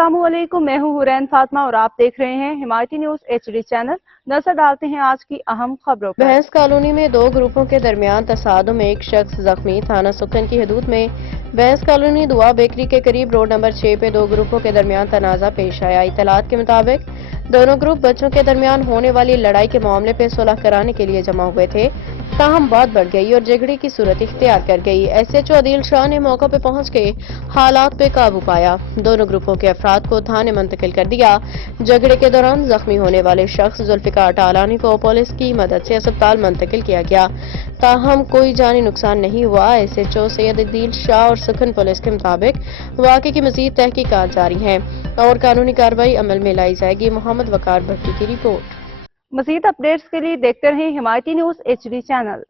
अस्सलामुअलैकुम, मैं हूं हुरैन फातिमा और आप देख रहे हैं हिमायती न्यूज HD चैनल। नजर डालते हैं आज की अहम खबरों पर। भैंस कॉलोनी में दो ग्रुपों के दरमियान तसादुम में एक शख्स जख्मी। थाना सुकन की हदूद में भैंस कॉलोनी दुआ बेकरी के करीब रोड नंबर 6 पे दो ग्रुपों के दरमियान तनाजा पेश आया। इतलात के मुताबिक दोनों ग्रुप बच्चों के दरमियान होने वाली लड़ाई के मामले पे सुलह कराने के लिए जमा हुए थे। ताहम बात बढ़ गई और झगड़े की सूरत इख्तियार कर गई। SHO आदिल शाह ने मौका पे पहुंच के हालात पे काबू पाया। दोनों ग्रुपों के अफराद को थाने मुंतकिल कर दिया। झगड़े के दौरान जख्मी होने वाले शख्स जुल्फिकार टालानी को पुलिस की मदद से अस्पताल मुंतकिल किया गया। ताहम कोई जानी नुकसान नहीं हुआ। SHO सैयद आदिल शाह और सुखन पुलिस के मुताबिक वाक़े की मजीद तहकीकात जारी है और कानूनी कार्रवाई अमल में लाई जाएगी। मोहम्मद वकार भट्टी की रिपोर्ट। मजीद अपडेट्स के लिए देखते रहें हिमायती न्यूज HD चैनल।